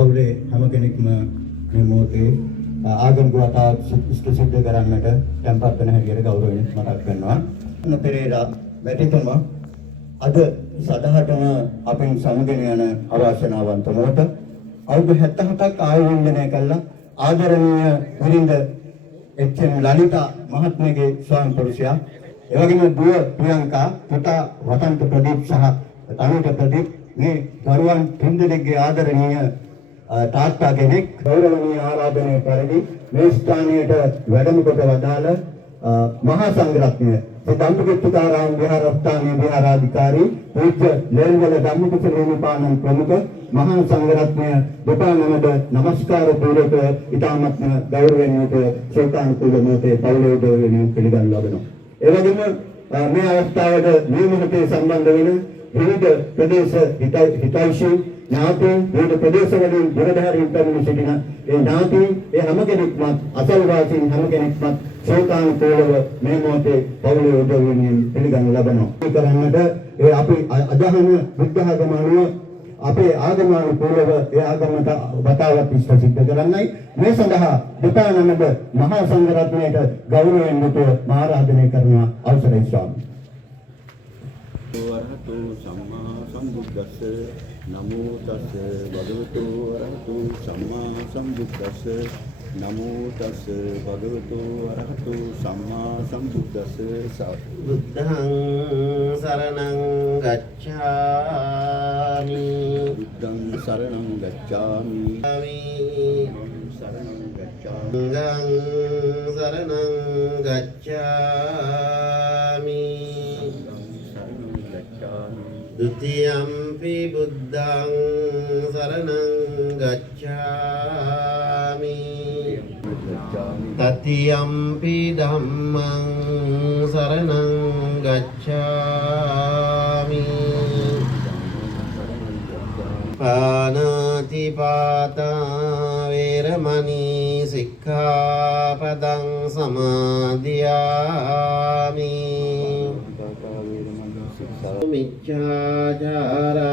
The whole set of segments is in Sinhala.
පවුලේ හැම කෙනෙක්ම මේ මොහොතේ ආගමික වතාවත් සිද්ධ කරන්නට tempත් වෙන හැටියට ගෞරවයෙන් මතක් කරනවා. පෙරේරා වැටිතුම අද සදහටම අපෙන් සමගෙන යන අවාසනාවන්ත මොහොත අවුරුදු 77ක් ආයුර්වේදනය කළා ආදරණීය විරින්ද එච්.එම්. ලලිතා මහත්මියගේ ස්වාමි පුරුෂයා එවැගේම දුව ප්‍රියංකා පුතා වසන්ත ප්‍රදීප් සහ තනුට ප්‍රදීප් මේ දරුවන් තුන්දෙනෙක්ගේ ආදරණීය තාත්තා කෙනෙක් ගෞරවනීය ආරාධනය පරිදි මේ ස්ථානයට වැඩම කොට වදාළ මහා සංඝරත්නය ධම්මකිත්තුකාරාම විහාරස්ථානයේ විහාරාධිකාරී පූජ්‍ය ලේන්වල ධම්මකිත්තු හිමිපාණන් ප්‍රමුඛ මහා සංඝරත්නය දෙපා නමද නමස්කාර පූර්වක ඉතාමත්ම ගෞරවයෙන් යුත ශ්‍රේෂ්ඨානුකූල මොහොතේ පවුලේ උදවියන් පිළිගනු ලබනවා. ඒ වගේම මේ අවස්ථාවට මේ මොහොතේ සම්බන්ධ වෙන විවිධ ප්‍රදේශ හිතයිෂී ඥාතීන් විවිධ ප්‍රදේශවලින් දුරදහරින් පැමිණ සිටින ඒ ඥාතීන් ඒ හැම කෙනෙක්ම අසල්වාසීන් හැම කෙනෙක්ම ශ්‍රේෂ්ඨානුකූලව මේ මොහොතේ පවුලේ උදවියන් පිළිගනු ලබනවා. කරන්නට ඒ අපි අදහන බුද්ධ ආගම අනුව අපේ ආගමනුකූලව ඒ ආගමට වතාවත් ඉෂ්ට සිද්ධ කරන්නයි මේ සඳහා දෙපානමද මහා සංඝරත්නයට ගෞරවයෙන් යුතුව ආරාධනය කරන අවසරයි ස්වාමී. වරහතු සම්මා සම්බුද්දස්ස නමෝ තස්ස භගවතු වරහතු සම්මා සම්බුද්දස්ස නමෝ තස්ස භගවතු වරහතු සම්මා සම්බුද්දස්ස බුද්ධං සරණං ගච්ඡාමි බුද්ධං සරණං ගච්ඡාමි සරණං ගච්ඡාමි සරණං ගච්ඡාමි ဒုတိယံ පි බුද්ධං සරණං ගච්ඡාමි තතියම්පි ධම්මං සරණං ගච්ඡාමි පානාති පාතා වේරමණී සික්ඛාපදං සමාදියාමි මිච්ඡාචාරා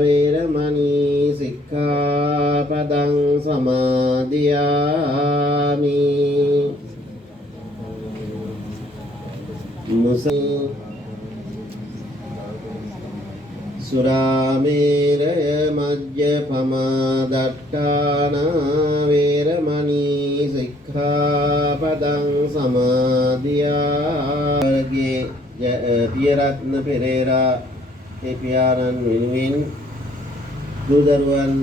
වේරමණී සික්ඛාපදං සමාදියාමි සුරාමේරය මජ්ජපමා දට්ඨානා වේරමණී සික්ඛාපදං සමාදියාමි පියරත්න පෙරේරා ඒ පියාණන් වෙනුවෙන් දුදරුවන්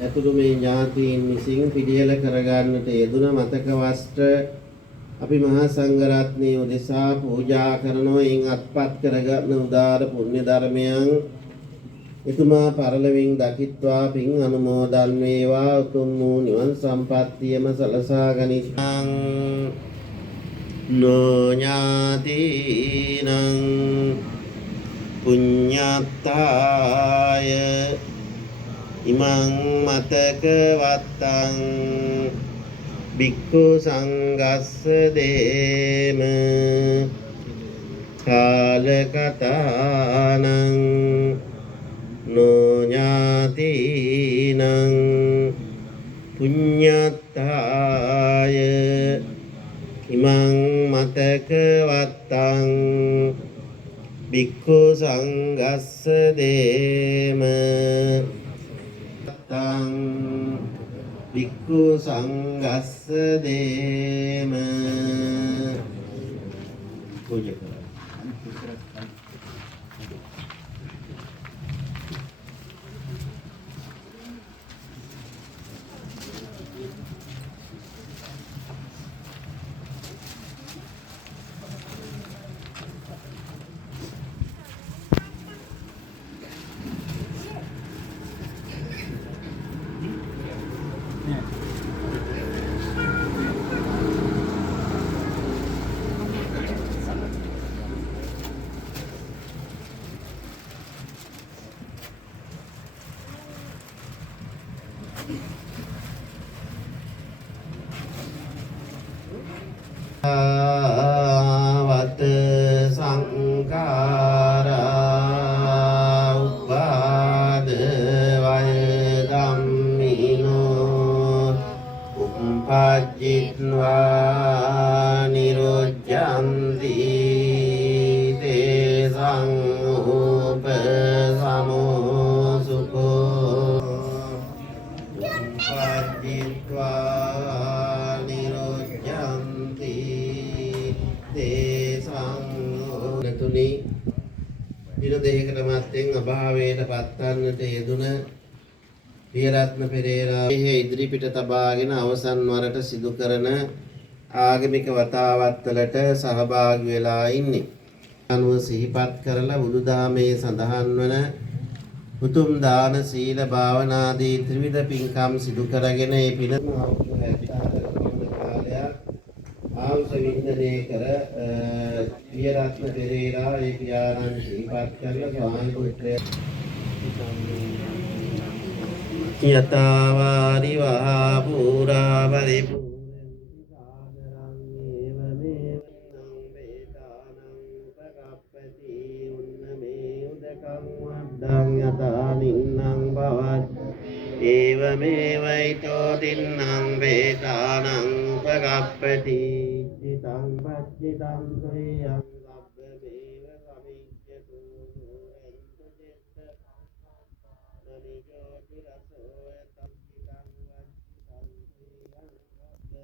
ඇතුළු මේ ඥාතීන් විසින් පිළියෙල කරගන්නට යෙදුන මතක වස්ත්‍ර අපි මහා සංඝරත්නය උදෙසා පූජා කරනවා. එයින් අත්පත් කරගන්න උදාර පුණ්‍ය ධර්මයන් එතුමා පරලොවින් දකිත්වා පින් අනුමෝදන් වේවා. උතුම් වූ නිවන් සම්පත්තියම සලසා ගනිත්වා. නොඥාතිනං පුඤ්ඤත්තාය ඉමං මතක වත්තං භික්ඛු සංඝස්ස දේම කාලකතානං නොඥාතිනං පුඤ්ඤත්තාය ඉමං මතක වත්තං භික්ඛු සංඝස්ස දේම තං භික්ඛු සංඝස්ස දේම පූජා කරා. වත සංඛාරා උපාද වය ධම්මි තේසං උපසමෝ සුඛෝ උපජ්ජිත්වා නිරෝධ්‍යන්ති තේසං නතුනි දින දෙකකට මත්තෙන් අභාවයට පත්වන්නට යෙදුන පියරත්න පෙරේරා ඉදිරිපිට තබාගෙන අවසන් වරට සිදු කරන ආගමික වතාවත්වලට සහභාගී වෙලා ඉන්නේ. අනුව සිහිපත් කරලා බුදුදහමේ සඳහන් වන උතුම් දාන සීල භාවනාදී ත්‍රිවිධ පින්කම් සිදු කරගෙන ඒ පින ආවුස වින්දනය කර පියරත්න පෙරේරා ඒ පියාණන් සිහිපත් කරලා ස්වාමි පුත්‍රය යතාවාරි වහා පුරා පරිපූර්ණං සාදරං ඒවමේව නං වේදානං උපකප්පති උන්නමේ උදකං වද්දං යතා නින්නං බවත් ඒවමේවයිතෝ තින්නං වේදානං උපකප්පති චිතං පච්චිතං සුයං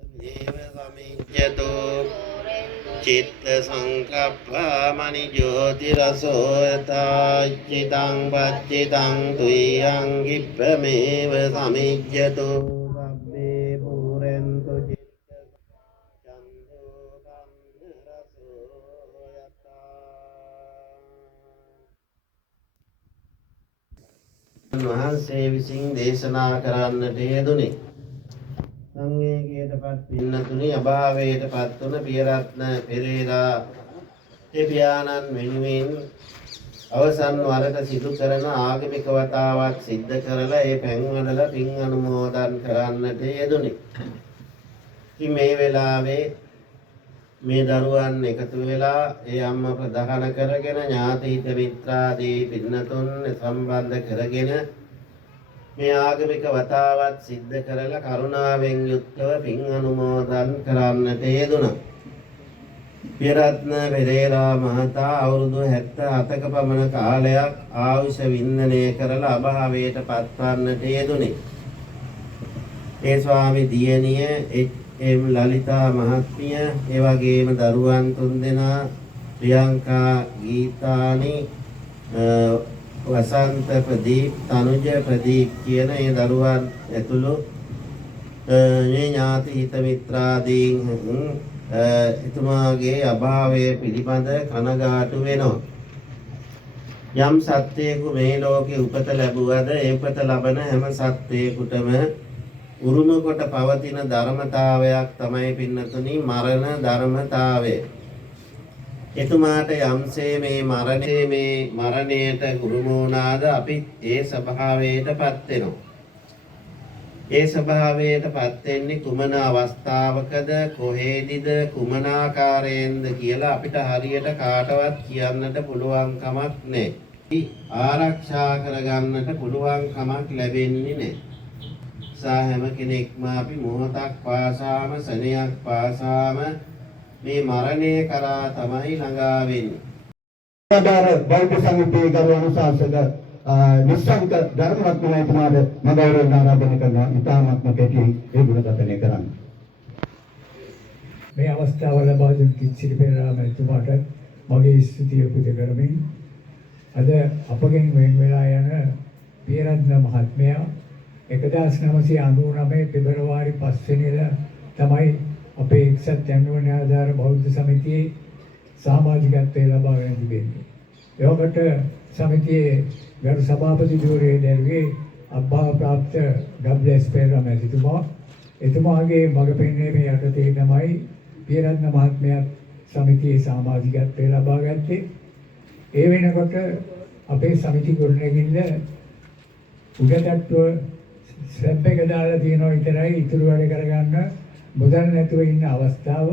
සබ්බමේව සමිච්ඡතු සුරෙන්තු චිත්ත චිත්ත සංකප්පා මනි ජෝති රසෝ යතා චිතං පච්චිතං තුයං කිප්පමේව සමිජ්ජතු සබ්බේ පුරෙන්තු චිත්ත චන්දෝ කම්ම රසෝ යතා වහන්සේ විසින් දේශනා කරන්නට යෙදුනේ සංවේගයටපත් පින්නතුනි අභාවයටපත් වන පියරත්න පෙරේරා දෙවියන්න් වෙනුවෙන් අවසන් වරට සිදු කරන ආගමික වතාවක් සිද්ධ කරලා ඒ පැන්වල පින් අනුමෝදන් කරන්නට යෙදුනේ. ඉතින් මේ වෙලාවේ මේ දරුවන් එකතු වෙලා ඒ අම්මා ප්‍රධාන කරගෙන ඥාති හිත මිත්‍රාදී පින්නතුන් සම්බන්ධ කරගෙන මේ ආගමික වතාවත් සිද්ධ කරලා කරුණාවෙන් යුක්තව පින් අනුමෝදන් කරන්නට යෙදුණා. පියරත්න පෙරේරා මහතා අවුරුදු 77ක පමණ කාලයක් ආයුෂ වින්දනය කරලා අභාවයට පත්වන්නට යෙදුනේ. ඒ ස්වාමි දියණිය එම් ලලිතා මහත්මිය ඒ වගේම දරුවන් තුන්දෙනා ප්‍රියංකා ගීතානි වසන්ත ප්‍රදීප් තනුජ ප්‍රදීප් කියන ඒ දරුවන් ඇතුළු මේ ඥාති හිත මිත්‍රාදීන් එතුමාගේ අභාවය පිළිබඳ කනගාටු වෙනවා. යම් සත්‍යයක මේ ලෝකේ උපත ලැබුවද ඒ උපත ලබන හැම සත්‍යයකටම උරුම කොට පවතින ධර්මතාවයක් තමයි පින්නතුනි මරණ ධර්මතාවය. එතුමාට යම්සේ මේ මරණයට උරුම වුණාද අපි ඒ ස්වභාවයටපත් වෙනවා. ඒ ස්වභාවයටපත් වෙන්නේ කුමන අවස්ථාවකද කොහේදීද කුමන ආකාරයෙන්ද කියලා අපිට හරියට කාටවත් කියන්නට පුළුවන් කමක් නැහැ. ආරක්ෂා කරගන්නට පුළුවන් කමක් ලැබෙන්නේ නැහැ. හැම කෙනෙක්ම අපි මොහොතක් පාසාම සෙනෙයක් පාසාම මේ මරණය කරා තමයි ළඟා වෙන්නේ. ආදාර බෞද්ධ සමිතියේ ගරු අනුශාසක නිස්සංක ධර්මරත්නයතුමාට මම ගෞරවයෙන් ආරාධනා කරනවා ඉතාමත්ම කෙටි ඒ ගුණගතනය කරන්න. මේ අවස්ථාව ලබා දුන් කිච්චිරි පෙරේරා මහත්මයාට මගේ ස්තුතිය පුද කරමින් අද අපගෙන් වෙන් වෙලා යන පියරත්න මහත්මයා 1999 පෙබරවාරි 5 වෙනිදා තමයි අපේ එක්සත් ජනගහන ආධාර බෞද්ධ සමිතියේ සමාජිකත්වය ලබාගෙන තිබෙන්නේ. ඒවකට සමිතියේ ගරු සභාපති ධූරයේ දැරුවේ අභාව ප්‍රාප්ත WS පෙරේරා මහත්මයා. එතුමාගේ මඟ පෙන්වීමේ යටතේ තමයි පියරත්න මහත්මයා සමිතියේ සමාජිකත්වය ලබා ගත්තේ. ඒ වෙනකොට අපේ සමිති ගොඩනැගිල්ල උඩටට්ටුව ස්ලැබ් එක දාලා තියෙනවා විතරයි ඉතුරු වැඩ කරගන්න මුදල් නැතුව ඉන්න අවස්ථාව.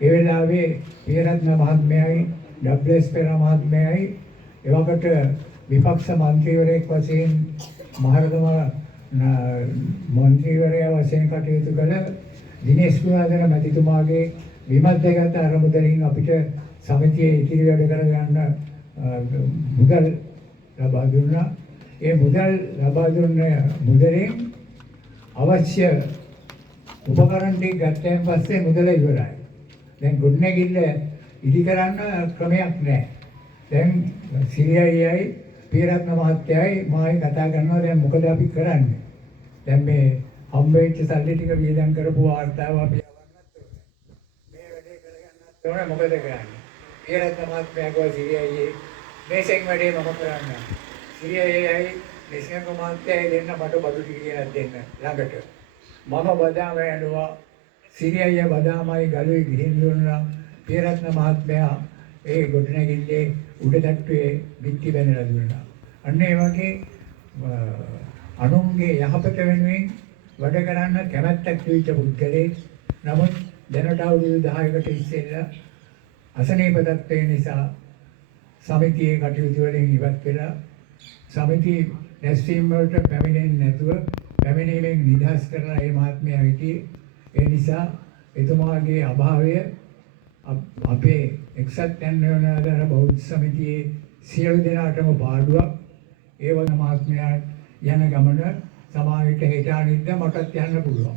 ඒ වෙලාවේ පියරත්න මහත්මයායි WS පෙරේරා මහත්මයායි එවකට විපක්ෂ මන්ත්‍රීවරයෙක් වශයෙන් මහරගම මන්ත්‍රීවරයා වශයෙන් කටයුතු කළ දිනේෂ් ගුණාධර මැතිතුමාගේ බිමත් දෙකට අර මුදලින් අපිට සමිතියේ ඉතිරි වැඩ කරගන්න මුදල් ලබා දුන්නා. ඒ මුදල් ලබා දුන්න මුදලෙන් අවශ්‍ය උපකරණ ටික ගත්තයින් පස්සේ මුදල ඉවරයි. දැන් ගොඩනැගිල්ල ඉදි කරන්න ක්‍රමයක් නැහැ. දැන් සිරියයි පීරත්න මහත්තයයි මායි කතා කරනවා දැන් මොකද අපි කරන්නේ? දැන් මේ හම්බෙච්ච සල්ලි ටික වියදම් කරපු වාර්තාව අපි යවන්නත් ඕනේ. මේ වැඩේ කරගන්නත් ඕනේ මොකද කරන්නේ? පීරත්න මහත්තයා ගෝ සිරියයි මේසෙන් වැඩේ මම කරන්නේ. සිරියයි දේශක මහත්තයයි දෙන්න මට බඩු ටික කියලා දෙන්න ළඟට. මම බදාම යනවා සිරියයි බදාමයි ගලුයි ගිහින් දුන්නා. පීරත්න මහත්මයා ඒ ගොඩනැගිල්ලේ උඩ තට්ටුවේ බිත්ති බැනලා දුන්නා. අන්න ඒ වගේ අනුන්ගේ යහපත වෙනුවෙන් වැඩ කරන්න කැමැත්තක් තිබිච්ච පුද්ගලෙක්. නමුත් දැනට අවුරුදු 10කට ඉස්සෙල්ලා අසනීප තත්ත්වය නිසා සමිතියේ කටයුතු වලින් ඉවත් වෙලා සමිති නැස්වීම් වලට පැමිණෙන්නේ නැතුව පැමිණීමෙන් නිදහස් කරලා ඒ මහත්මයා හිටියේ. ඒ නිසා එතුමාගේ අභාවය අපේ එක්සත් ජනතාව බෞද්ධ සමිතියේ සියලු දෙනාටම පාඩුවක්. ඒ වගේ මහත්මයා යන ගමන සමාජයට හෙට අනිද්දා මටත් යන්න පුළුවන්.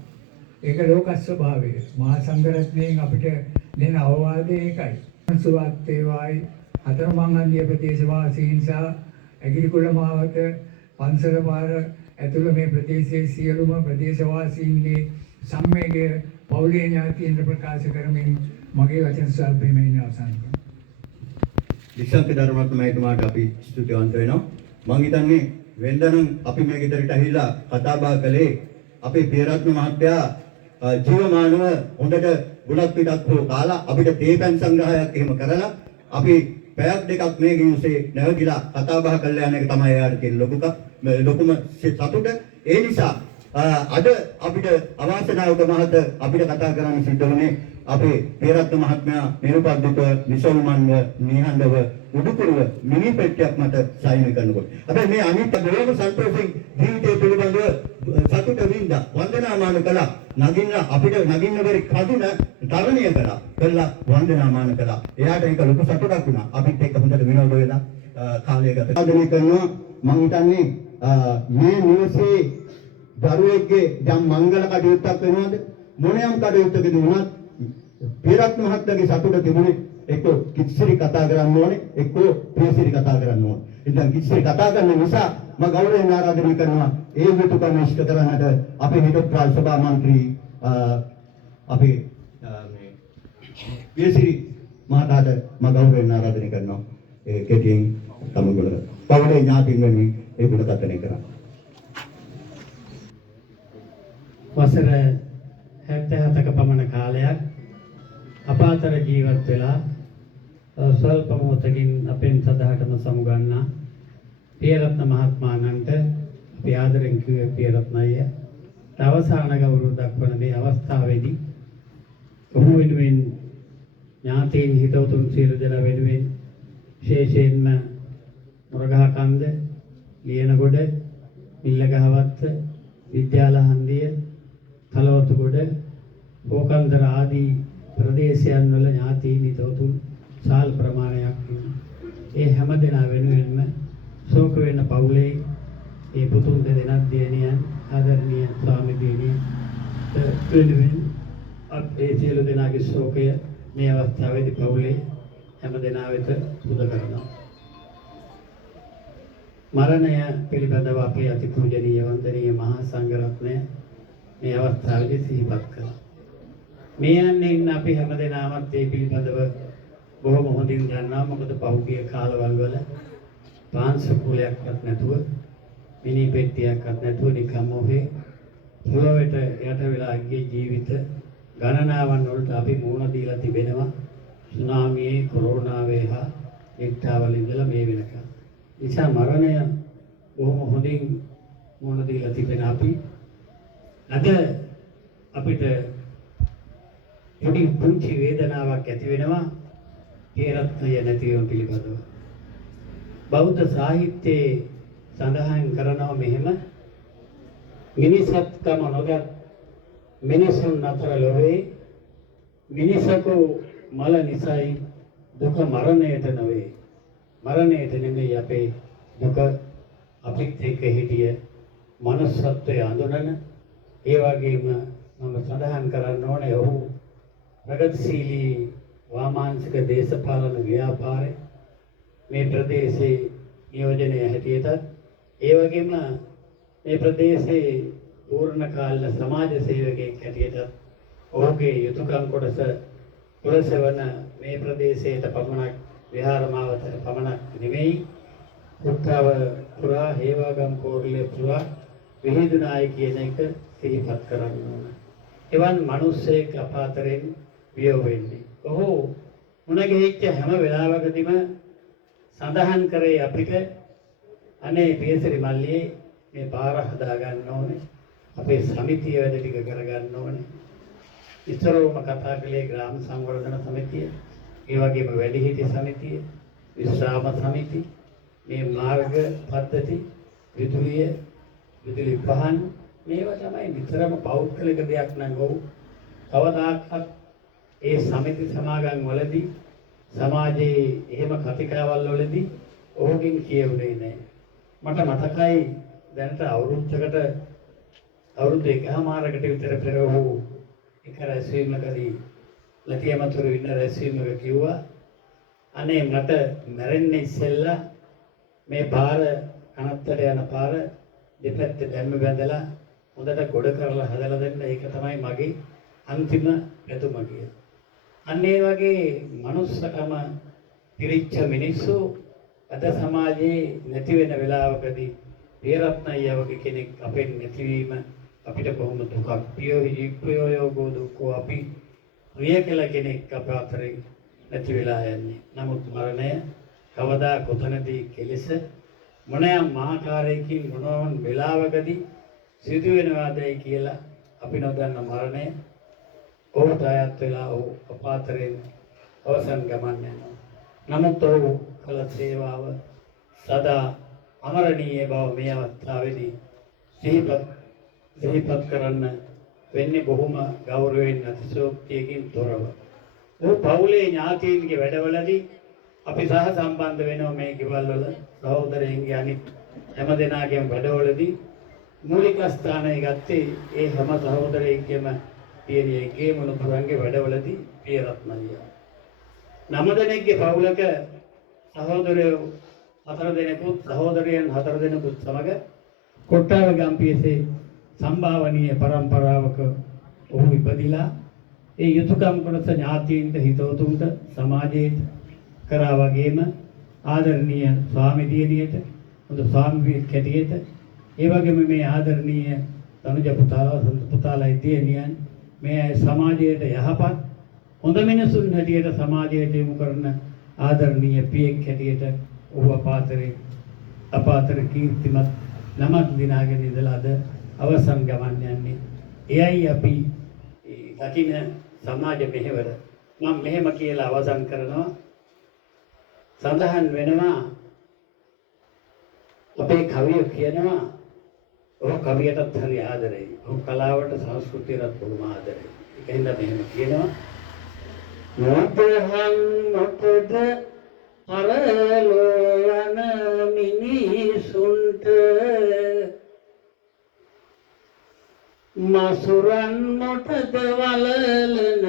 ඒක ලෝක ස්වභාවය. මහා සංඝරත්නයෙන් අපිට දෙන අවවාදය ඒකයි. සුවත් වේවායි හතරමංගන්දිය ප්‍රදේශ වාසීන් සහ ඇගිරිකුල මාවත පන්සල පාර ඇතුළු මේ ප්‍රදේශයේ සියලුම ප්‍රදේශවාසීන්ගේ සංවේගය පෞලිය ඥාතීන්ට ප්‍රකාශ කරමින් මගේ වචන ස්වල්පයෙන් අවසන් කරනවා. විශ්වන්ත ධර්මරත්නමයිතුමාට අපි ස්තුතිවන්ත වෙනවා. මම හිතන්නේ වෙනදනම් අපි මේ ගෙදරට ඇවිල්ලා කතා බහ කළේ අපේ පීරත්න මහත්තයා ජීවමානව හොඳට ගුණක් පිටක් හෝ කාලා අපිට තේපැන් සංග්‍රහයක් එහෙම කරලා අපි පැයක් දෙකක් මේ ගිවිසේ නැවතිලා කතා බහ කරලා යන එක තමයි එයාට තියෙන ලොකුම සතුට. ඒ නිසා අද අපිට අවාසනාවක මහත අපිට කතා කරන්න සිද්ධ වුණේ අපේ පීරත්න මහත්මයා නිරුපද්දිත නිසල්මන්ව නිහඬව උඩුකුරුව මිනි පෙට්ටියක් මත සයින් කරනකොට. හැබැයි මේ අනිත් බොහොම සන්තෝෂෙන් ජීවිතය පිළිබඳව සතුට වින්දා වන්දනාමාන කළා. නගින්න අපිට නගින්න බැරි කඳුන තරණය කළා වන්දනාමාන කළා. එයාට ඒක ලොකු සතුටක් වුණා. අපිත් එක්ක හොඳට විනෝද වෙලා කාලය ගත කරනවා. මම හිතන්නේ මේ නිවසේ දරුවෙක්ගේ යම් මංගල කටයුත්තක් වෙනවද මොනියම් කටයුත්තකදී වුණත් පීරත්න මහත්තයාගේ සතුට තිබුණේ එක්ක කිච්චිරි කතා කරන්න ඕනේ එක්ක ප්‍රේසිරි කතා කරන්න ඕනේ. ඉතින් කිච්චිරි කතා කරන නිසා මම ගෞරවයෙන් ආරාධනා කරනවා ඒ යුතුයකම ඉෂ්ට කරන්නට අපේ හිටපු රාජ්‍ය සභා මන්ත්‍රී අපේ මේ ප්‍රේසිරි මහතාට මම ගෞරවයෙන් ආරාධනා කරනවා ඒ කෙටියෙන් තමගල පවුලේ ඥාතින් වෙනුවෙන් ඒ ගුණ කතනේ කරා. වසර 77ක පමණ කාලයක් අප අතර ජීවත් වෙලා ස්වල්ප මොහොතකින් අපෙන් සදහටම සමුගන්නා පීරත්න මහත්මයාණන්ට අපි ආදරෙන් කිව්වේ පීරත්න අයියා අවසාන ගෞරව දක්වන මේ අවස්ථාවේදී ඔහු වෙනුවෙන් ඥාතීන් හිතවතුන් සියලු දෙනා වෙනුවෙන් විශේෂයෙන්ම මොරගහකන්ද ලියනගොඩ මිල්ලගහවත්ත විද්‍යාලහන්දිය කලවතුගොඩ ඕකන්දර ආදී ප්‍රදේශයන් වල ඥාතීන් හිතවතුන් සාල් ප්‍රමාණයක් ඒ හැම දෙනා වෙනුවෙන්ම ශෝක වෙන පවුලේ ඒ පුතුන් දෙදෙනා දියණියන් ආදරණීය ස්වාමි දියණිය වෙනුවෙන් ඒ සියලු දෙනාගේ ශෝකය මේ අවස්ථාවේදී පවුලේ හැම දෙනා වෙත පුද කරනවා. මරණය පිළිබඳව අපේ අතිපූජනීය වන්දනීය මහා සංඝරත්නය මේ අවස්ථාවේදී සිහිපත් කළා. මේ යන්නේ ඉන්න අපි හැමදෙනාම මේ පිළිබඳව බොහොම හොඳින් දන්නවා. මොකද පහුගිය කාලවල වල පාංශකූලයක්වත් නැතුව මිනි පෙට්ටියක්වත් නැතුව නිකම්ම ඔහේ පොළොවට යට වෙලා ගිය ජීවිත ගණනාවන් වලට අපි මුහුණ දීලා තිබෙනවා. සුනාමියේ කොරෝනාවේ හා එක්තාවල ඉඳලා මේ වෙනකම්. නිසා මරණය බොහොම හොඳින් මුහුණ දීලා තිබෙන අපි අද අපිට පොඩි පුංචි වේදනාවක් ඇති වෙනවා පීරත්නය නැතිවීම පිළිබඳව. බෞද්ධ සාහිත්‍යයේ සඳහන් කරනවා මෙහෙම මිනිසත්කම නොගත් මිනිසුන් අතර ලොවේ මිනිසකු මල නිසයි දුක මරණයට නොවේ. මරණයට නෙමෙයි අපේ දුක අපිත් එක්ක හිටිය මනුස්සත්වයේ අඳුනන ඒ වගේම මම සඳහන් කරන්න ඕනේ ඔහු ප්‍රගතිශීලී වාමාංශික දේශපාලන ව්‍යාපාරේ මේ ප්‍රදේශයේ නියෝජනය හැටියට ඒ වගේම මේ ප්‍රදේශයේ පූර්ණ කාල සමාජ සේවකයෙක් හැටියට ඔහුගේ යුතුයකම් කොටස පුරසවන මේ ප්‍රදේශයට පමණක් විහාර මාවතට පමණක් නෙමෙයි උත්තරව පුරා හේවාගම් කෝරළේ පුරා විහිදුනායි කියන එක සිහිපත් කරන්න ඕන. එවන් මිනිස්සෙක් අපාතරෙන් වියෝ වෙන්නේ. ඔහු මුණ ගැහිච්ච හැම වෙලාවකදීම සඳහන් කරේ අපිට අනේ පියසිරි මල්ලියේ මේ පාර හදා ගන්න ඕනේ. අපේ සමිතිය වැඩ ටික කරගන්න ඕනේ. ඉස්සරවම කතා කළේ ග්‍රාම සංවර්ධන සමිතිය, ඒ වගේම වැඩිහිටි සමිතිය, විශ්‍රාම සමිතිය, මේ මාර්ග පද්ධති, විදුලි පහන් මේවා තමයි විතරම පෞද්ගලික දෙයක් නම් ඔව්. කවදාකවත් ඒ සමිති සමාගම් වලදී සමාජයේ එහෙම කතිකාවල් වලදී ඔහුගෙන් කියුනේ නැහැ. මට මතකයි දැනට අවුරුදු එකමාරකට විතර පෙර ඔහු එක රැස්වීමකදී ලතියමතුරු ඉන්න රැස්වීමක කිව්වා අනේ මට මැරෙන්නේ ඉස්සෙල්ලා මේ පාර කනත්තට යන පාර දෙපැත්තේ දැම්ම බැඳලා හොඳට ගොඩ කරලා හදලා දෙන්න ඒක තමයි මගේ අන්තිම පැතුම කියලා. අන්න ඒ වගේ මනුස්සකම පිරිච්ච මිනිස්සු අද සමාජයේ නැති වෙන වෙලාවකදී වීරත්නය වගේ කෙනෙක් අපෙන් නැතිවීම අපිට කොහොම දුකක් පියෝයෝගෝ දුක්ඛෝ අපි ප්‍රිය කළ කෙනෙක් අප අතරින් නැති වෙලා යන්නේ. නමුත් මරණය කවදා කොතනදී කෙලෙස මොනෑම් ආකාරයකින් මොනවන් වෙලාවකදී සිදු වෙනවාදයි කියලා අපි නොදන්න මරණය ඔහුට අයත් වෙලා ඔහු අපාතරෙන් අවසන් ගමන් යනවා. නමුත් ඔහු කළ සේවාව සදා අමරණීය බව මේ අවස්ථාවේදී සිහිපත් කරන්න වෙන්නේ බොහොම ගෞරවයෙන් අතිශෝක්තියකින් තොරව. ඔහු පවුලේ ඥාතීන්ගේ වැඩවලදී අපි සහ සම්බන්ධ වෙනවා මේ ගෙවල් වල සහෝදරයන්ගේ අනිත් හැම දෙනාගේම වැඩවලදී මූලික ස්ථානය ගත්තේ ඒ හැම සහෝදරයෙක්ගේම පියණියගේ මොනතරම්ගේ වැඩවලදී පියරත්නයිය. 9 දෙනෙක්ගේ පවුලක සහෝදරයෝ 4 දෙනෙකුත් සහෝදරයන් 4 දෙනෙකුත් සමග කොට්ටාව ගම්පියසේ සම්භාවනීය පරම්පරාවක ඔහු ඉපදිලා ඒ යුතුයකම් කොටස ඥාතීන්ට හිතවතුන්ට සමාජයට කරා වගේම ආදරණීය ස්වාමි දියණියට හොඳ ස්වාමියෙක් හැටියට ඒ වගේම මේ ආදරණීය තනුජ පුතාලා දියණියන් මේ සමාජයට යහපත් හොඳ මිනිසුන් හැටියට සමාජයට යොමු කරන ආදරණීය පියෙක් හැටියට ඔහු අපාතර කීර්තිමත් නමක් දිනාගෙන ඉඳලා අද අවසන් ගමන් යන්නේ. එයයි අපි දකින සමාජ මෙහෙවර. මම මෙහෙම කියලා අවසන් කරනවා. සඳහන් වෙනවා අපේ කවිය කියනවා ඔහු කවියටත් හරි ආදරෙයි. ඔහු කලාවට සංස්කෘතියටත් බොහොම ආදරෙයි. ඒකින්ද මෙහෙම කියනවා නොතහන් නොතද පරලෝ යන මිනිසුන්ට මසුරන් නොතද වලලන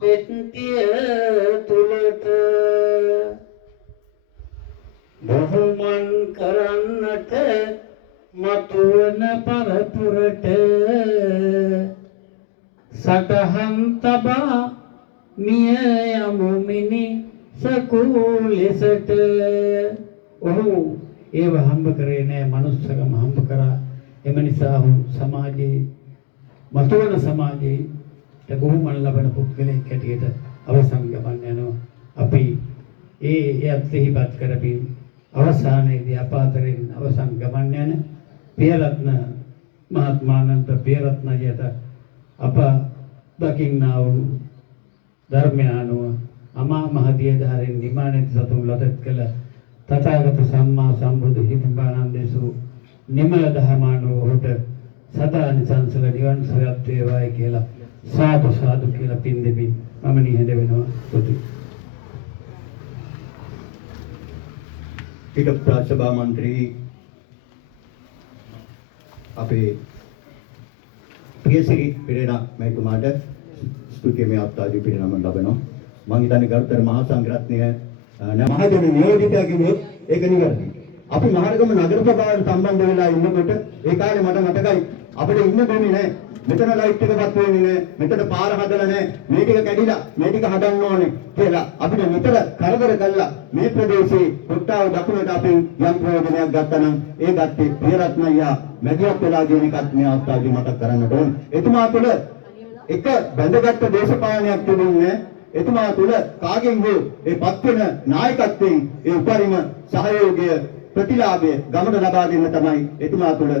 පෙට්ටිය තුලට බොහොමන් කරන්නට මතුවන පරපුරට සටහන් තබා මිය යමු මිනිසකු ලෙසට. ඔහු ඒව හම්බ කරේ නෑ, මනුස්සකම හම්බ කරා. එම නිසා ඔහු සමාජයේ මතුවන සමාජයේ ගොහුමන් ලබන පුද්ගලයෙක් හැටියට අවසන් ගමන් යනවා. අපි ඒ සිහිපත් කරමින් අවසානයේදී අපාතරෙන් අවසන් ගමන් යන පියරත්න මහත්මානන්ත පියරත්නයට අප දකින්නා වූ ධර්මය අනුව අමා මහ දියධාරෙන් නිමානිත සතුන් ලතත් කළ තථාගත සම්මා සම්බුදු හිමිපාණන්දේසු නිමල දහමානුව ඔහුට සදා නිසංසල නිවන් සුවයත් වේවායි කියලා සාදු සාදු කියලා පින් දෙමින් මම නිහඬ වෙනවා ස්තුතියි. ඊට ප්‍රාසභා මන්ත්‍රී අපේ පියසිරි පෙරේරා මහත්මයාට ස්තුතිමය අවස්ථාවේ පිරිනමන ලබනවා. මම හිතන්නේ ගරුතර මහා සංඝරත්නය මහජන නියෝජිතයා කිව්වොත් ඒක නිවැරදි. අපි මහරගම නගර සභාවට සම්බන්ධ වෙලා ඉන්නකොට ඒ කාලේ මට මතකයි අපිට ඉන්න දෙන්නේ නැහැ. මෙතන ලයිට් එකවත් වෙන්නේ නැහැ. මෙතන පාර හදලා නැහැ. මේ ටික කැඩිලා මේ ටික හදන්න ඕනේ කියලා අපිට නිතර කරදර කළා. මේ ප්‍රදේශයේ කොට්ටාව දකුණට අපි යම් ප්‍රයෝජනයක් ගත්තා නම් ඒ ගත්තේ පියරත්නయ్యා මැදිහත් වෙලා කියන එකත් මේ අවස්ථාවේ මතක් කරන්නට ඕනේ. එතුමා තුළ එක බැඳගත් දේශපාලනයක් තිබුණේ. එතුමා තුළ කාගෙන් හෝ ඒ පත් වෙන නායකත්වයෙන් ඒ උපරිම සහයෝගය ප්‍රතිලාභය ගමන ලබා දෙන්න තමයි එතුමා තුළ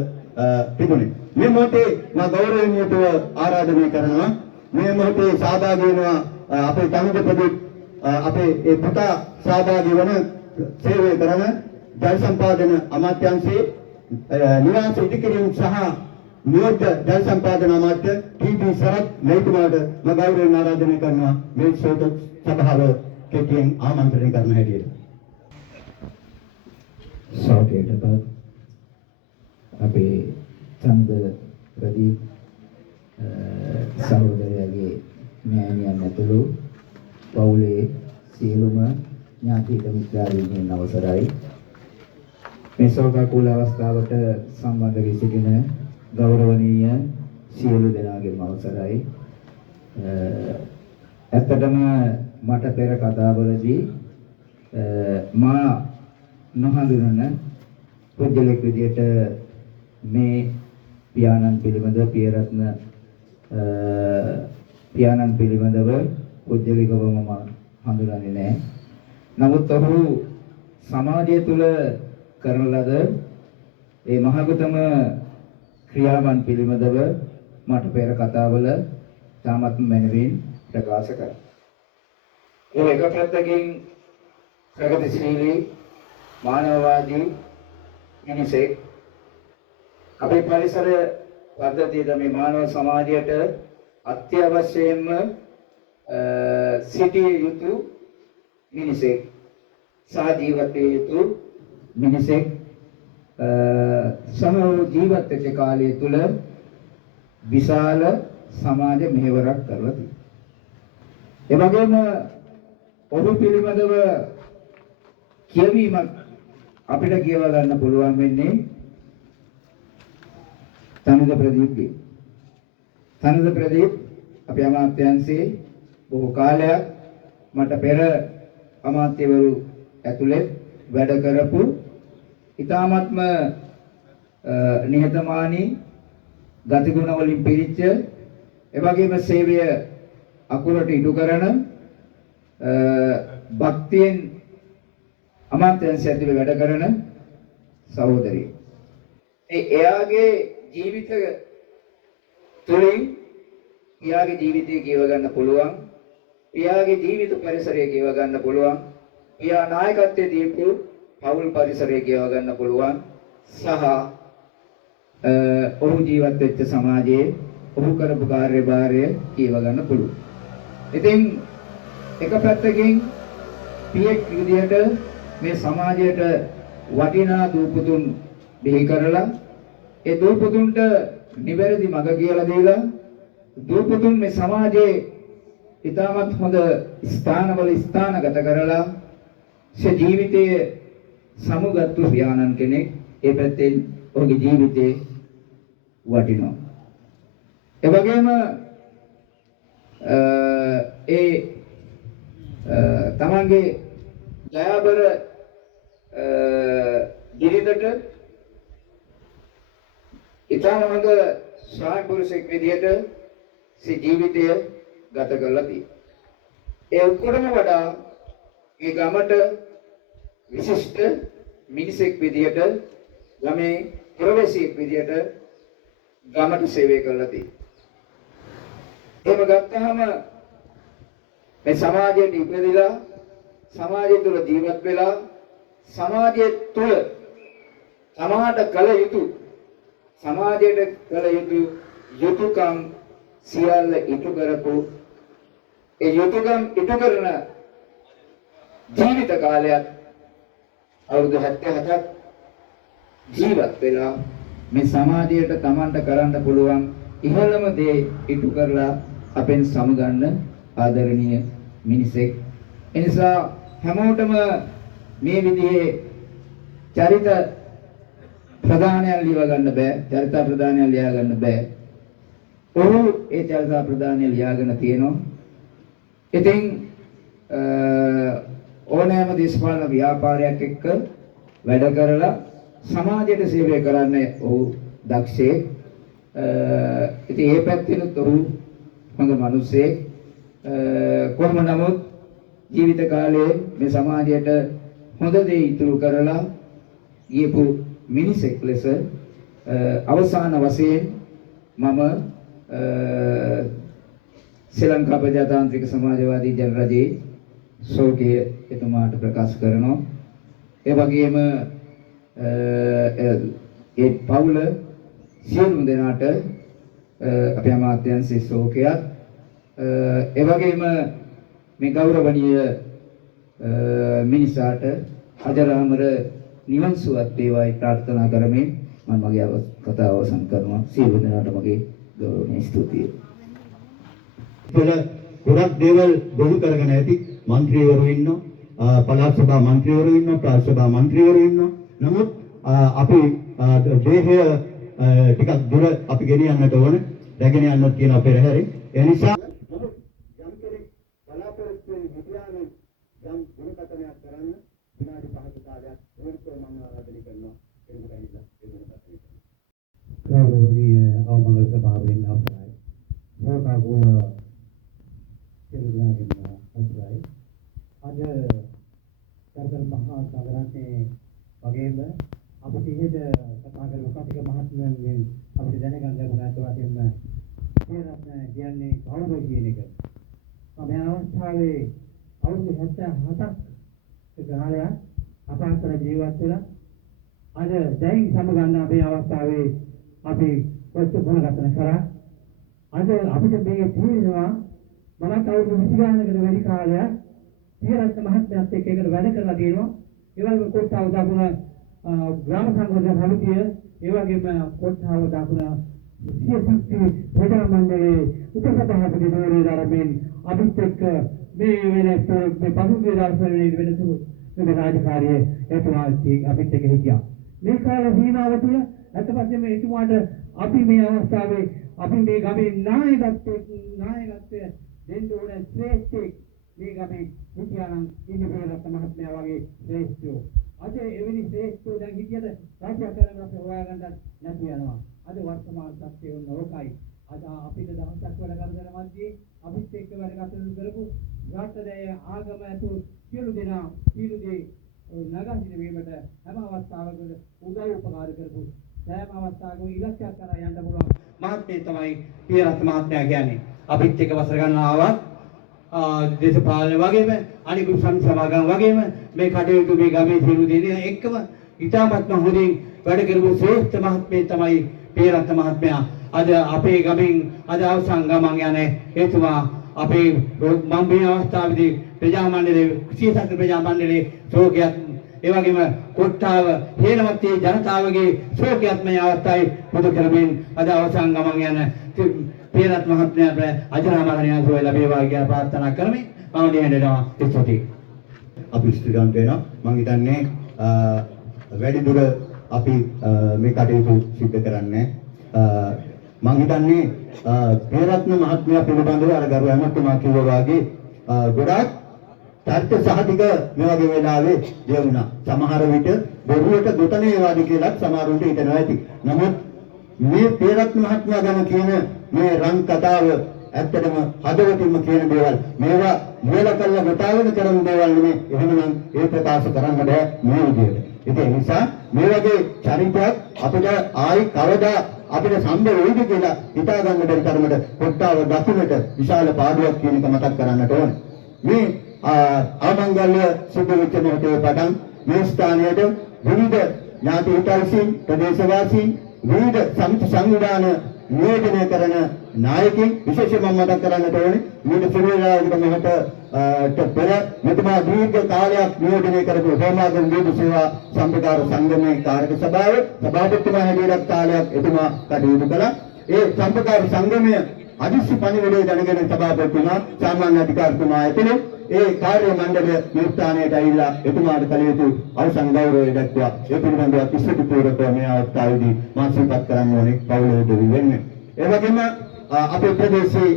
තිබුණේ. මේ මොහොතේ මා ගෞරවණීයව ආරාධනය කරනවා මේ මොහොතේ සහභාගී වෙනවා අපේ තනුද ප්‍රදීප් අපේ ඒ පුතා සහභාගී වන සේවය කරන ජල සම්පාදන අමාත්‍යාංශයේ නිවාස ඉදිකිරීම සහ නියෝජ්‍ය ජල සම්පාදන අමාත්‍ය ටී.බී. සරත් මහත්මයාට මම ගෞරවයෙන් ආරාධනය කරනවා මේ ශෝක සභාව කෙටියෙන් ආමන්ත්‍රණය කරන හැටියට. සෞඛ්‍යයට අපේ චන්ද ප්‍රදීප් සහෝදරයාගේ මෑණියන් ඇතුළු පවුලේ සියලුම ඥාතික මිත්‍රාදීන් අවසරයි. මේ ශෝකාකූල අවස්ථාවට සම්බන්ධ වී සිටින ගෞරවනීය සියලු දෙනාගේම අවසරයි. ඇත්තටම මට පෙර කතාවලදී මා නොහඳුනන පුද්ගලෙක් විදියට මේ පියාණන් පිළිබඳව පියරත්න පියාණන් පිළිබඳව පුද්ගලිකවම මම හඳුනන්නේ නැහැ. නමුත් ඔහු සමාජය තුළ කරන ලද ඒ මහගතම ක්‍රියාවන් පිළිබඳව මට පෙර කතාවල තාමත් මැනවින් ප්‍රකාශ කරා. ඒ එක පැත්තකින් ප්‍රගතිශීලී මානවවාදී මිනිසෙක් අපේ පරිසර පද්ධතියට මේ මානව සමාජයට අත්‍යවශ්‍යයෙන්ම සිටිය යුතු මිනිසෙක් සහ ජීවත් විය යුතු මිනිසෙක් සමහර ජීවත් වෙච්ච කාලය තුල විශාල සමාජ මෙහෙවරක් කරලා තියෙනවා. ඒ වගේම ඔහු පිළිබඳව කියවීමක් අපිට කියව ගන්න පුළුවන් වෙන්නේ තනුද ප්‍රදීප්ගේ. තනුද ප්‍රදීප් අපේ අමාත්‍යාංශයේ බොහෝ කාලයක් මට පෙර අමාත්‍යවරු ඇතුළේ වැඩ කරපු ඊ타ත්ම නිහතමානී ගතිගුණ වලින් පිරිච්ච එවැගේම සේවය අකුරට ඉටු කරන භක්තියෙන් අමාත්‍යාංශය ඇතුළේ වැඩ කරන සහෝදරිය. එයාගේ ජීවිත තුළින් පියාගේ ජීවිතය කියව ගන්න පුළුවන්. පියාගේ ජීවිත පරිසරය කියව ගන්න පුළුවන්. පියා නායකත්වයේ දීපු පවුල් පරිසරය කියව ගන්න පුළුවන්. සහ ඔහු ජීවත් වෙච්ච සමාජයේ ඔහු කරපු කාර්යභාරය කියව ගන්න පුළුවන්. ඉතින් එක පැත්තකින් පියෙක් විදියට මේ සමාජයට වටිනා දූපුතුන් බිහි කරලා ඒ දූපුතුන්ට නිවැරදි මඟ කියලා දීලා දූපුතුන් මේ සමාජයේ ඉතාමත් හොඳ ස්ථානවල ස්ථානගත කරලා ජීවිතයේ සමුගත්තු පියාණන් කෙනෙක්. ඒ පැත්තෙන් ඔහුගේ ජීවිතේ වටිනවා. ඒ වගේම තමන්ගේ දයාබර දිරිදට ඉතාම හොඳ ස්වාමිපුරුෂෙක් විදියට ජීවිතය ගත කරලා තියෙනවා. ඒ ඔක්කොටම වඩා මේ ගමට විශිෂ්ට මිනිසෙක් විදියට ගමේ ප්‍රවේශියෙක් විදියට ගමට සේවය කරලා තියෙනවා. එහෙම ගත්තාම මේ සමාජයට ඉපදෙලා සමාජය තුළ ජීවත් වෙලා සමාජය තුළ සමාජයට කළ යුතු සමාජයට කළ යුතු යුතුයකම් සියල්ල ඉටු කරපු ඒ යුතුයකම් ඉටු කරන ජීවිත කාලයක් අවුරුදු 77ක් ජීවත් වෙලා මේ සමාජයට Tamanට කරන්න පුළුවන් ඉහළම දේ ඉටු කරලා අපෙන් සමුගන්න ආදරණීය මිනිසෙක්. එනිසා හැමෝටම මේ විදිහේ චරිත ප්‍රදානයන් ලියව ගන්න බෑ. චරිත ප්‍රදානයන් ලියා ගන්න බෑ. ඔහු ඒ චරිත ප්‍රදානය ලියාගෙන තියෙනවා. ඉතින් ඕනෑම දේශපාලන ව්‍යාපාරයක් එක්ක වැඩ කරලා සමාජයට සේවය කරන්න ඔහු දක්ෂයෙක්. ඉතින් ඒ පැත්තෙනුත් ඔහු හොඳ මිනිසෙක්. කොහොම නමුත් ජීවිත කාලයේ මේ සමාජයට හොඳ දේ ඉතුරු කරලා ගියපු මිනිසෙක් ලෙස අවසාන වශයෙන් මම ශ්‍රී ලංකා ප්‍රජාතාන්ත්‍රික සමාජවාදී ජනරජයේ ශෝකය එතුමාට ප්‍රකාශ කරනවා. ඒ වගේම ඒ පවුල සියලුම දෙනාට අපේ අමාත්‍යංශයේ ශෝකයක්. ඒ වගේම මේ ගෞරවනීය මිනිසාට අජරාමර නිවන් සුවත් වේවායි ප්‍රාර්ථනා කරමින් මම මගේ කතාව අවසන් කරනවා. සියලු දෙනාට මගේ ගෞරවනීය ස්තුතිය. ගොඩක් දේවල් බොහෝ කරගෙන ඇති മന്ത്രിවරු ඉන්නවා, පළාත් සභා മന്ത്രിවරු ඉන්නවා, ප්‍රාදේශ සභා മന്ത്രിවරු ඉන්නවා. නමුත් අපි දේහය ටිකක් දුර අපි ගෙනියන්නට ඕන, රැගෙන යන්නත් කියන අපේ රැහැරේ. ඒ නිසා යම් කෙනෙක් බලාපොරොත්තු වෙන විද්‍යාවෙන් යම් ගුණකථනයක් කරන්න විනාඩි 5ක කාලයක් ඕනකෝ මම ආරාධනා කරනවා. එන්නට ඇවිල්ලා ඒ ගුණකථනය කරන්න. ගෞරවනීය අවමංගල සභාවෙන් අවසරයි. සෝකාගුව සිරුරාගෙන අවසරයි. අද කරදර මහා සාගරන්නේ වගේම අපිට ඉහෙද කතා කරන කතික මහත්මයන්ගෙන් අපිට දැනගන්න ලැබුණා වශයෙන්ම තේරෙන්නේ කියන්නේ ගෞරවය කියන එක. මේ අවස්ථාවේ අවුරුදු 77ක් කාලයක් අප අතර ජීවත් වෙලා අද දැන් සමගන්න අපේ අවස්ථාවේ අපි වස්තු ගුණගතන කරා. අද අපිට මේ තේරෙනවා මමත් අවුරුදු 20 ගානකට වැඩි කාලයක් තේරත් මහත්මයාත් එක්ක එකට වැඩ කරලා තියෙනවා. ඒ වගේම කොට්ටාව දාපුණ ග්‍රාම සංගঠন සමිතිය, ඒ වගේම කොට්ටාව දාපුණ සියසක්ති ප්‍රජා මණ්ඩලයේ උපසභාපති ධෝරේදාරමින් අපිත් එක්ක මේ වෙනස මේ පසුගිය දවස්වල වෙනසු මේ රාජකාරියේ එතුමා අපිත් එක්ක හිටියා. මේ කාල සීමාව තුළ අතපස්සේ එතුමාට අපි මේ අවස්ථාවේ අපි මේ ගමේ නායකත්වය දෙන්න ඕන ශ්‍රේෂ්ඨෙක් මේ ගමේ හිටියානම් ඉන්දියානු මහත්මයා වගේ ශ්‍රේෂ්ඨයෝ. අද එවැනි ශ්‍රේෂ්ඨයෝ දැන් හිටියද රාජ්‍ය කරනවා හොයාගන්න නැති යනවා. අද වර්තමාන තත්ත්වය නරකයි. අද අපිට දවසක් වැඩ කරන මැදදී අපිත් එක්ක වැඩ කටයුතු කරපු රාත්‍රියේ ආගම ඇතුළු සියලු දෙනා සියලු දේ නගා සිටීමට හැම අවස්ථාවකම උදව් උපකාර කරපු සෑම අවස්ථාවකම ඉලක්කයක් කරා යන්න පුළුවන් මහත්මේ තමයි පියරත් මහත්මයා කියන්නේ. අපිත් එක්ක වසර ගන්න ආවත් දේශපාලන වගේම අනිකුත් සමාගම් වගේම මේ කටයුතු මේ ගමේ සියලු දෙනා එක්කම ඉතාමත්ම හොඳින් වැඩ කරපු ශ්‍රේෂ්ඨ මහත්මේ තමයි පියරත් මහත්මයා. අද අපේ ගමෙන් අද අවසන් ගමන් යන්නේ එතුමා අපේ මම මේ අවස්ථාවේදී ප්‍රජා මණ්ඩලයේ කුසියසත් ප්‍රජා මණ්ඩලයේ ශෝකයක් ඒ වගේම කොට්ටාව හේනවත්තේ ජනතාවගේ ශෝකයක් මේ අවස්ථාවේ පොදු කරමින් අද අවසන් ගමන් යන පියරත් මහත්මයාට අජරාමර නිවාසය ලැබේවා කියලා ප්‍රාර්ථනා කරමින් මම දෙහෙනවා ස්තුතියි. අපි ස්තුතිවන්ත වෙනවා. මම හිතන්නේ වැඩි දුර අපි මේ කටයුතු සිදු කරන්නේ මම හිතන්නේ පියරත්න මහත්මයා පිළිබඳව අර ගරු ඇමතුමා කිව්වා වගේ ගොඩාක් තර්ක සහතික මේ වගේ වෙලාවේ දෙවුණා. සමහර විට බොරුවට ගොතනේ වාදී කියලා සමහරුන්ට හිතනවා ඇති. නමුත් මේ පියරත්න මහත්මයා ගැන කියන මේ රන් කතාව ඇත්තටම හදවතින්ම කියන දේවල්. මේවා මූල කළ ගතාවන කරන දේවල් නෙමෙයි. එහෙමනම් ඒ ප්‍රකාශ කරන්න බෑ මේ විදිහට. ඒ නිසා මේ වගේ චරිතයක් අපිට ආයි කවදා අපිට සම්බ වෙයිද කියලා හිතා ගන්න බැරි තරමට කොට්ටාව දකුණට විශාල පාඩුවක් කියන එක මතක් කරන්නට ඕනේ. මේ ආමංගල්‍ය සිද්ධ වෙච්ච මොහොතේ පටන් මේ ස්ථානයේ විවිධ ඥාති හිතයිසින් ප්‍රදේශවාසීන් විවිධ සමිති සංවිධාන නියෝජනය කරන නායකින් විශේෂයෙන්ම මතක් කරන්නට ඕනේ මීට සිරිලාගේ මහට පෙර මෙතුමා දීර්ඝ කාලයක් නියෝජනය කරපු හෝමාගම විදුලි සේවා සම්ප්‍රදාය සංගමයේ කාර්යක සභාවේ සභාපතිතුමා හැටියට කාලයක් එතුමා කටයුතු කළා. ඒ සම්ප්‍රදාය සංගමයේ අදිසි පණිවිඩය දැනගෙන සභාපතිතුමා සාමාන්‍ය අධිකාරිතුමා ඇතුළු ඒ කාර්ය මණ්ඩලය නිර්ස්ථානයට ඇවිල්ලා එතුමාට කළ යුතු අවසන් ගෞරවය දක්වා ඒ පිළිබඳව ඉස්මතුපූර්වකව මේ අවස්ථාවේදී මා සිහිපත් කරන්න ඕනේ පවුලේ දෙවි වෙන්නේ. ඒ වගේම අපේ ප්‍රදේශයේ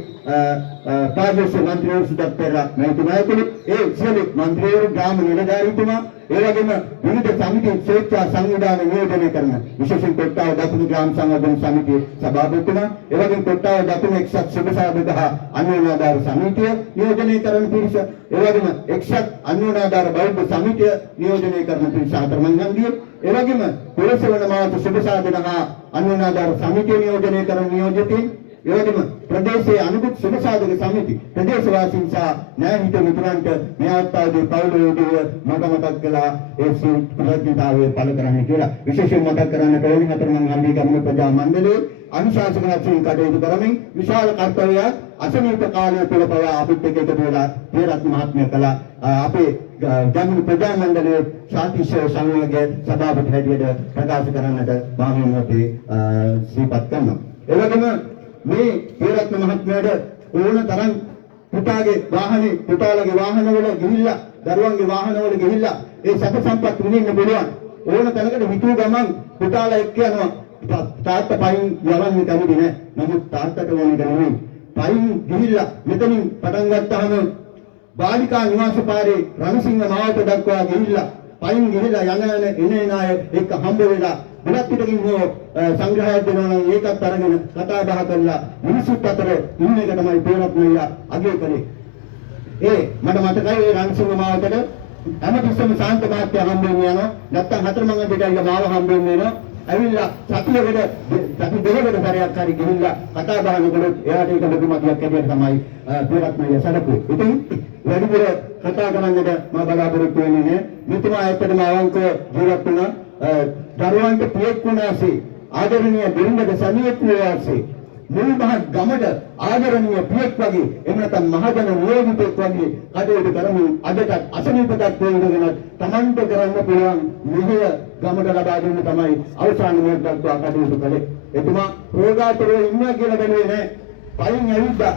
ප්‍රාදේශීය මන්ත්‍රීවරු සුදත් පෙරේරා මහතුමා ඇතුළු ඒ සියලු මන්ත්‍රීවරු ග්‍රාම නිලධාරීතුමා ඒ වගේම විවිධ සමිති ස්වේච්ඡා සංවිධාන නියෝජනය කරන විශේෂයෙන් කොට්ටාව දකුණු ග්‍රාම සංවර්ධන සමිතියේ සභාපතිතුමා ඒ වගේම කොට්ටාව දකුණු එක්සත් සුබසාධක අන්‍යෝන්‍යාධාර සමිතිය නියෝජනය කරන පිරිස ඒ වගේම එක්සත් අන්‍යෝන්‍යාධාර බෞද්ධ සමිතිය නියෝජනය කරන පිරිස අතරමංගන්දිය ඒ වගේම පුරසවන මාවත සුබසාධක අන්‍යෝන්‍යාධාර සමිතිය නියෝජනය කරන නියෝජිතින් ඒ වගේම ප්‍රදේශයේ අනුගත සුබසාධක සමිති ප්‍රදේශවාසීන් සහ න්‍යායහිත මිතුරන්ට මේ අවස්ථාවේදී පවුලේ උදවිය මතක් කළා ඒ කෘතඥතාවය පළ කරන්න කියලා විශේෂයෙන් මතක් කරන්නට ඕනේ හතරමං අම්බී ගමන ප්‍රජා මණ්ඩලයේ අනුශාසක වශයෙන් කටයුතු කරමින් විශාල කර්තව්‍යයක් අසනීප කාලය තුළ පවා අපිට එකතු වෙලා පෙරත් මහත්මයා කළා අපේ ගමන ප්‍රජා මණ්ඩලයේ ශාන්තිශය සංවේගයේ සභාපති හැටියට ප්‍රකාශ කරන්නට මම මොහොතේ සිහිපත් කරනවා. ඒ වගේම මේ පෙරත් මහත්මයාට ඕන තරම් පුතාලගේ වාහනවල ගිහිල්ලා දරුවන්ගේ වාහනවල ගිහිල්ලා ඒ සැප සම්පත් විඳින්න පුළුවන් ඕන තැනකට හිතුව ගමන් පුතාලා එක්ක යනවා තාත්තා පයින් යවන්න කැමති නෑ නමුත් තාත්තට ඕන ගමන් පයින් ගිහිල්ලා මෙතනින් පටන් ගත්තාම බාලිකා නිවාස පාරේ රණසිංහ මාවත දක්වා ගිහිල්ලා පයින් ගිහිල්ලා එන අය එක්ක හම්බ වෙලා ගොඩක් පිටකින් සංග්‍රහයක් දෙනවා නම් ඒකත් අරගෙන කතා බහ කරලා මිනිසුත් අතර ඉන්න එක තමයි පෙරත් මෙයා අගය කළේ. මට මතකයි ඒ රණසිංහ මාවතට හැමතිස්සෙම ශාන්ත මහත්තයා හම්බ වෙන්නේ යනවා. නැත්තම් හතරමංගල පිටයිල මාව හම්බ වෙන්නේ යනවා. ඇවිල්ලා සති දෙකකට සැරයක් හරි ගිහිල්ලා කතා බහ කරනකොට එයාට ඒක ලොකු මතයක් ඇටියට තමයි පෙරත් මෙයා සැලකුවේ. ඉතින් වැඩිපුර කතා කරන්නට මම බලාපොරොත්තු වෙන්නේ නෑ. මෙතුමා ඇත්තටම අවංකව ජීවත් වුණා. දරුවන්ට පියෙක් වුණාසේ ආදරණීය බිරිඳට සමියෙක් වුණාසේ මුල් මහ ගමට ආදරණීය පියෙක් වගේ එහෙම නැත්නම් මහජන නියෝජිතෙක් වගේ කටයුතු කරමින් අදට අසනීපතක් වේගෙන තමන්ට කරන්න පුළුවන් මෙහෙය ගමට ලබා දෙන්න තමයි අවසාන මොහොත දක්වා කටයුතු කළේ. එතුමා රෝගාතුරව ඉන්නවා කියලා බැලුවේ නෑ. පයින් ඇවිද්දා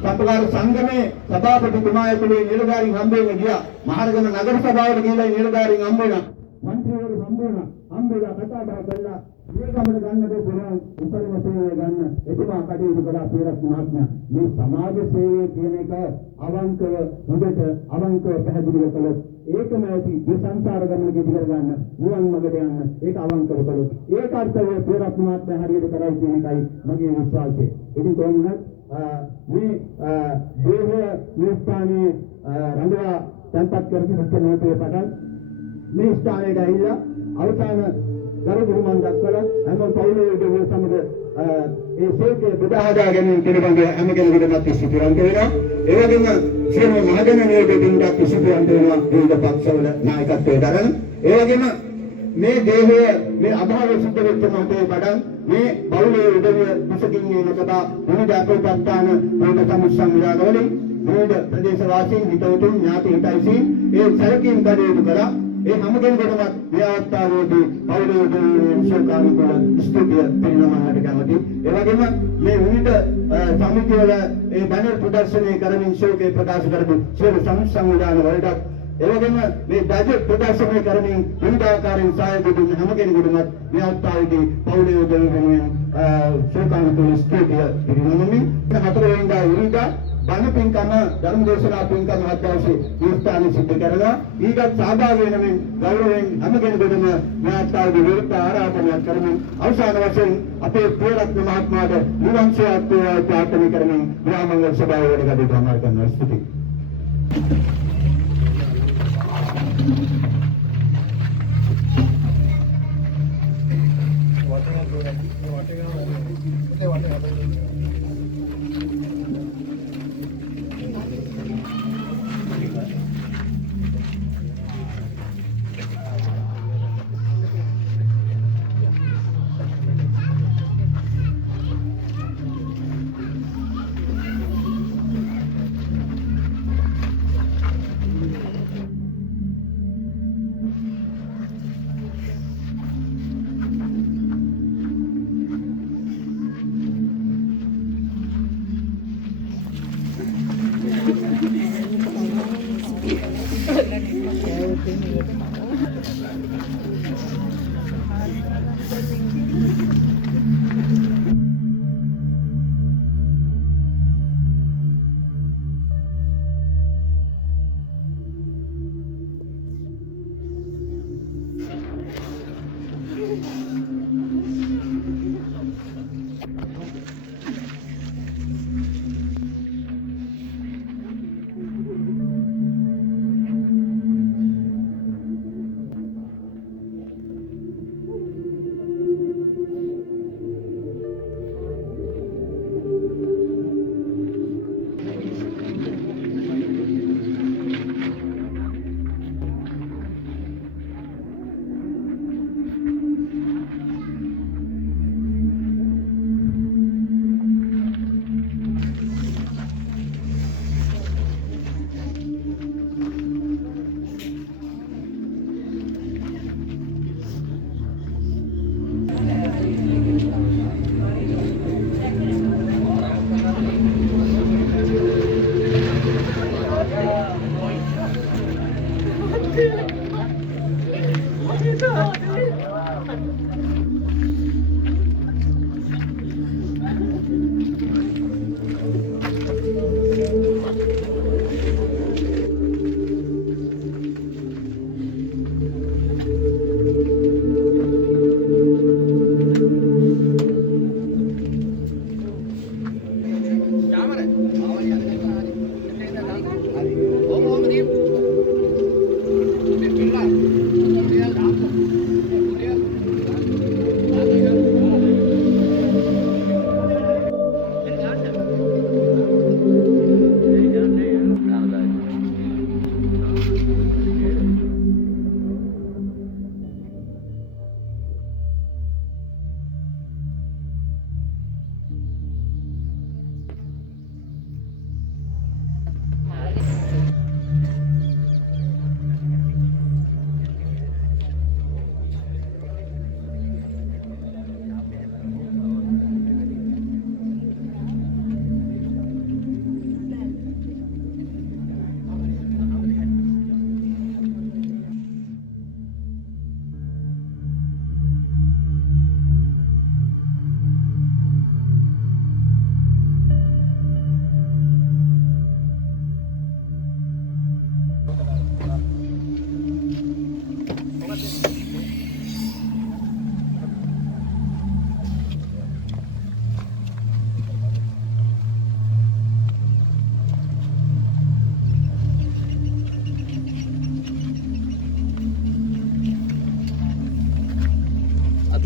සම්ප්‍රදාය සංගමේ සභාපතිතුමා ඇතුළේ නිලධාරීන් හම්බෙන්න ගියා. මහරගම නගර සභාවට ගිහිල්ලා නිලධාරීන් හම්බ වෙනවා. මන්ත්‍රීවරු හම්බෙලා කතා බහ කරලා මේ ගමන ගන්නද පුළුවන් උපරිම සේවය ගන්න එතුමා කටයුතු කළා පෙරත් මහත්මයා. මේ සමාජ සේවය කියන එක අවංකව හොඳට අවංකව පැහැදිලිව කළොත් ඒකම ඇති මේ සංසාර ගමන ගෙඩි කරගන්න නිවන් මාර්ගයට යන්න ඒක අවංකව කළොත් ඒ කාර්යය පෙරත් මහත්මයා හරියට කරයි කියන එකයි මගේ විශ්වාසය. ඉතින් කොහොමද මේ දේහ නිස්ථානයේ රඳවා තැන්පත් කරගෙන ඉන්න පටන් මේ ස්ථානයට ඇවිල්ලා අවසාන ගරු බුහුමන් දක්වලා හැම පවුලේ උදවිය සමග ඒ සේකේ බෙදා හදා ගැනීම පිළිබඳව හැම කෙනෙකුටම ඉස්තිරන්ත වෙනවා. ඒ වගේම සියලු මහජන නියෝජිතින්ට ඉස්තිරන්ත වෙනවා විවිධ පක්ෂවල නායකත්වයේ දරන. ඒ වගේම මේ දේහය මේ අභාව සිද්ධ වෙච්ච මොහොතේ පටන් මේ පවුලේ උදවිය පිසකින්නේ නැතබා විවිධ අපෝපස්ථාන විවිධ සම්සංවිධානවලින් විවිධ ප්‍රදේශවාසීන් හිතවතුන් ඥාති හිතයිසීන් ඒ සැලකීම් කටයුතු කළා. ඒ හැම කෙනෙකුටම මේ අවස්ථාවේදී පවුලේ උදවිය ශෝකානුකූල ස්තුතිය පිරිනමන්නට කැමැති. ඒ වගේම මේ විවිධ සමිතිවල ඒ බැනර් ප්‍රදර්ශනය කරමින් ශෝකේ ප්‍රකාශ කරපු සියලු සංවිධාන වලට ඒ වගේම මේ ධජ ප්‍රදර්ශනය කරමින් විවිධ ආකාරයෙන් සහාය දුන්න හැම කෙනෙකුටම මේ අවස්ථාවේදී පවුලේ උදවිය වෙනුවෙන් ශෝකානුකූල ස්තුතිය පිරිනමමින් හතරවෙනිදා ඉරිදා බණ පින්කම ධර්ම දේශනා පින්කම හත්වසේ විස්ථාන සිද්ධ කරලා ඊටත් සහභාගී වෙනමින් ගෞරවයෙන් හැම කෙනෙකුටම මේ අවස්ථාවේ විරුද්ධ ආරාධනයක් කරමින් අවසාන වශයෙන් අපේ පෙරත් මහත්මයාට නිවන් සුවපත් ප්‍රාර්ථනා කරමින් ග්‍රාමංගල සභාවේ වැඩ කටයුතු සමාප්ත කරනවා. ස්තුතියි.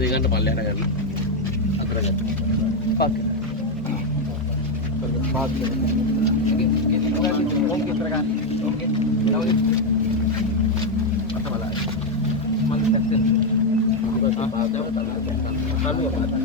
දෙකකට පල්ලයට කරලා අතර ගත්තා. පාත් කරලා. පාත් කරලා. ඕකේ කරගන්න. ඕකේ. නවලි. අතමලා. මම දැක්කේ. ඒක පාදව තමයි.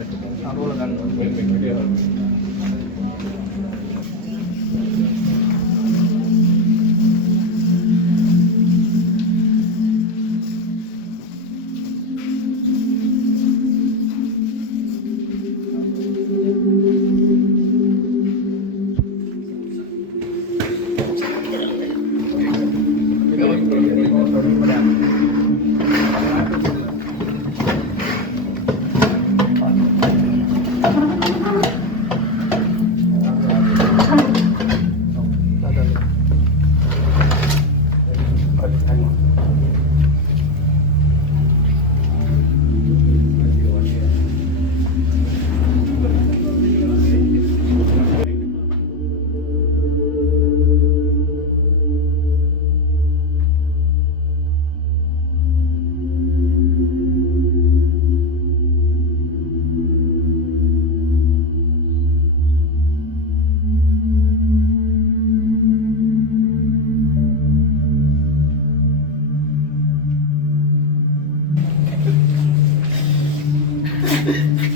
අරෝල ගන්න. Thank you.